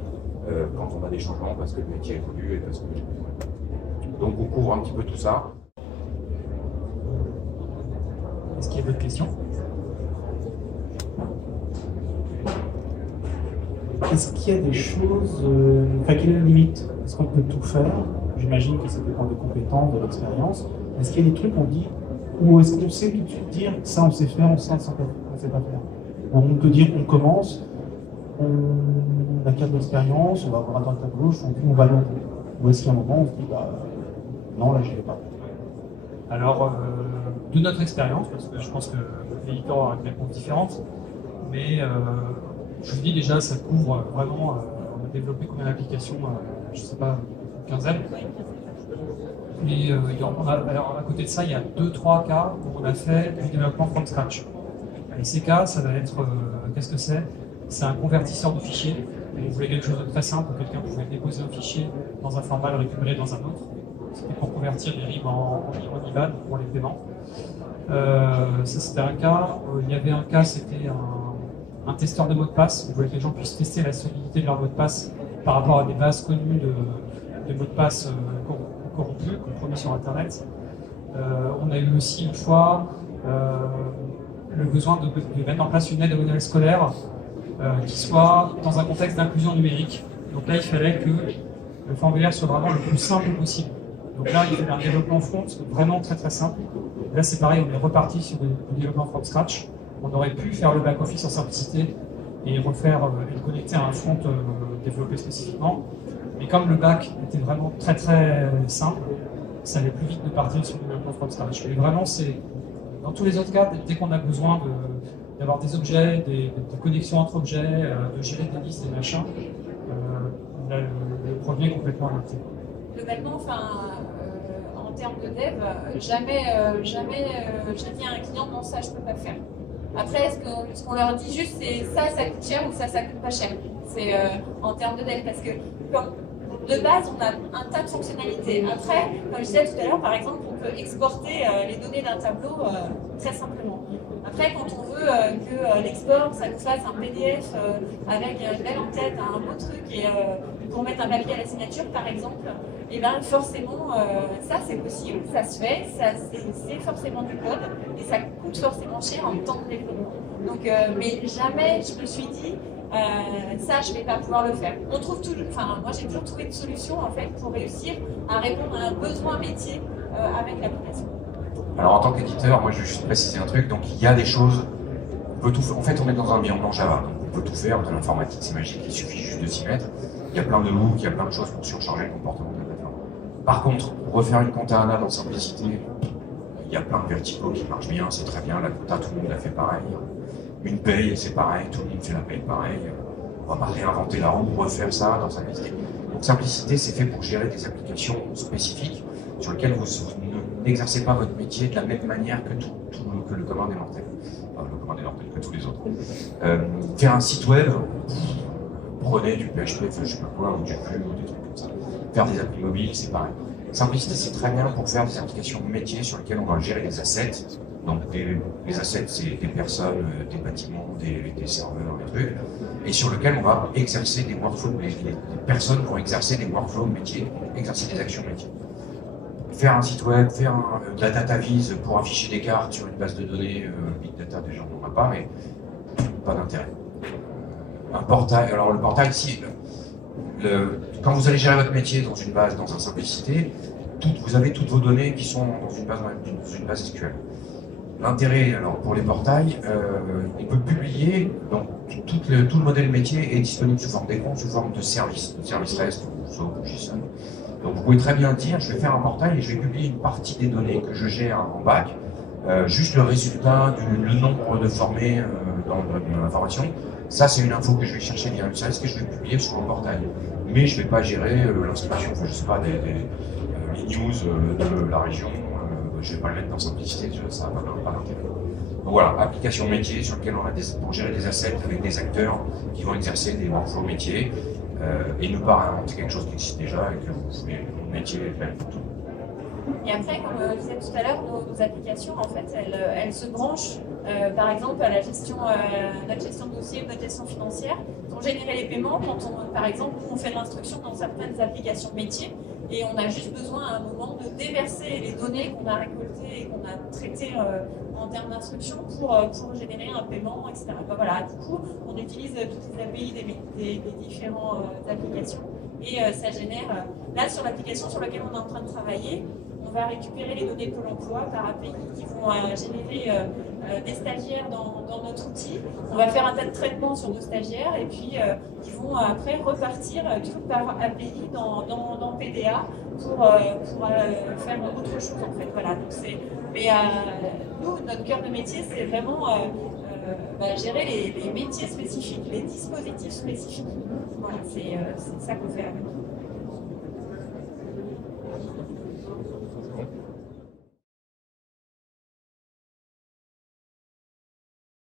quand on a des changements parce que le métier évolue et parce que... Donc on couvre un petit peu tout ça. Est-ce qu'il y a d'autres questions? Est-ce qu'il y a des choses, enfin quelle est la limite? Est-ce qu'on peut tout faire? J'imagine que ça dépend des compétences, de l'expérience. Est-ce qu'il y a des trucs qu'on dit, ou est-ce qu'on sait tout de suite dire ça on sait faire, on sait pas faire? On peut dire on commence, on acquiert de l'expérience, on va voir à droite à gauche, on va loin. Ou est-ce qu'il y a un moment où on se dit bah non là je ne vais pas? Alors, de notre expérience, parce que je pense que les éditeurs auraient une réponse différente, mais je vous dis déjà, ça couvre vraiment, on a développé combien d'applications, je ne sais pas, une quinzaine. Et alors, à côté de ça, il y a 2-3 cas où on a fait du développement from scratch. Et ces cas, ça va être, qu'est-ce que c'est? C'est un convertisseur de fichiers. On voulait quelque chose de très simple, où quelqu'un pouvait déposer un fichier dans un format, le récupérer dans un autre. C'était pour convertir des RIB en IBAN pour les paiements. Ça, c'était un cas. Il y avait un cas, c'était un testeur de mots de passe. On voulait que les gens puissent tester la solidité de leur mot de passe par rapport à des bases connues de mots de passe corrompus, compromis sur Internet. On a eu aussi une fois le besoin de mettre en place une aide au modèle scolaire qui soit dans un contexte d'inclusion numérique. Donc là, il fallait que le formulaire soit vraiment le plus simple possible. Donc là, il y avait un développement front vraiment très très simple. Là, c'est pareil, on est reparti sur du développement from scratch. On aurait pu faire le back-office en Simplicité et refaire et le connecter à un front développé spécifiquement. Mais comme le back était vraiment très très simple, ça allait plus vite de partir sur le développement from scratch. Et vraiment, c'est dans tous les autres cas, dès qu'on a besoin d'avoir des objets, des connexions entre objets, de gérer des listes, des machins, le premier est complètement adapté. Globalement, en termes de dev, jamais j'ai dit à un client non, ça je peux pas le faire. Après, ce qu'on leur dit juste, c'est ça coûte cher ou ça coûte pas cher. C'est en termes de dev, parce que de base, on a un tas de fonctionnalités. Après, comme je disais tout à l'heure, par exemple, on peut exporter les données d'un tableau très simplement. Après, quand on veut que l'export, ça nous fasse un PDF avec une belle en tête, un beau truc, et pour mettre un papier à la signature, par exemple, et bien forcément, ça c'est possible, ça se fait, c'est forcément du code, et ça coûte forcément cher en temps de développement. Donc, mais jamais je me suis dit, ça, je ne vais pas pouvoir le faire. Moi, j'ai toujours trouvé une solution en fait pour réussir à répondre à un besoin métier avec l'application. Alors en tant qu'éditeur, moi je vais juste préciser un truc. Donc il y a des choses, on peut tout faire. En fait, on est dans un environnement Java, donc on peut tout faire. De l'informatique, c'est magique, il suffit juste de s'y mettre. Il y a plein de hooks, il y a plein de choses pour surcharger le comportement de la plateforme. Par contre, refaire une compta ANA dans simplicité, il y a plein de verticaux qui marchent bien, c'est très bien. La compta, tout le monde la fait pareil. Une paye, c'est pareil, tout le monde fait la paye pareil. On va pas réinventer la roue, refaire ça dans simplicité. Donc simplicité, c'est fait pour gérer des applications spécifiques sur lesquelles vous n'exercez pas votre métier de la même manière que que le commun des mortels. Enfin, le commun des mortels que tous les autres. Faire un site web, prenez du PHP, je sais pas quoi, ou du Vue, ou des trucs comme ça. Faire des applis mobiles, c'est pareil. Simplicité, c'est très bien pour faire des applications métiers sur lesquelles on va gérer des assets. Donc les assets, c'est des personnes, des bâtiments, des serveurs, des trucs, et sur lesquels on va exercer des workflows. Les personnes vont exercer des workflows métiers, exercer des actions métiers. Faire un site web, faire de la data vise pour afficher des cartes sur une base de données, big data, déjà on n'en a pas, mais pas d'intérêt. Un portail, alors le portail, ici, quand vous allez gérer votre métier dans une base, dans un simplicité, vous avez toutes vos données qui sont dans une base SQL. L'intérêt, alors pour les portails, on peut publier, donc tout le modèle métier est disponible sous forme d'écran, sous forme de service REST ou SOAP ou JSON. Donc vous pouvez très bien dire, je vais faire un portail et je vais publier une partie des données que je gère en back, juste le résultat, le nombre de formés dans l'information. Ça, c'est une info que je vais chercher via un service que je vais publier sur mon portail. Mais je ne vais pas gérer l'inscription, enfin, je ne sais pas, les news de la région. Je ne vais pas le mettre dans simplicité, ça n'a pas d'intérêt. Donc voilà, application métier sur lequel on a pour gérer des assets avec des acteurs qui vont exercer des workflows métiers et ne pas inventer quelque chose qui existe déjà et que vous pouvez métier faire tout. Et après, comme je disais tout à l'heure, nos applications, en fait, elles se branchent, par exemple, à la gestion, notre gestion de dossier, notre gestion financière, pour générer les paiements. Quand par exemple, on fait de l'instruction dans certaines applications métiers, et on a juste besoin à un moment de déverser les données qu'on a récoltées et qu'on a traitées en termes d'instruction pour générer un paiement, etc. Ben voilà, du coup, on utilise toutes les API des différentes applications et ça génère, là sur l'application sur laquelle on est en train de travailler, on va récupérer les données de Pôle emploi par API qui vont générer des stagiaires dans notre outil. On va faire un tas de traitements sur nos stagiaires et puis qui vont après repartir tout par API dans PDA pour faire autre chose en fait. Voilà. Donc mais nous, notre cœur de métier, c'est vraiment gérer les métiers spécifiques, les dispositifs spécifiques. Voilà, c'est ça qu'on fait avec.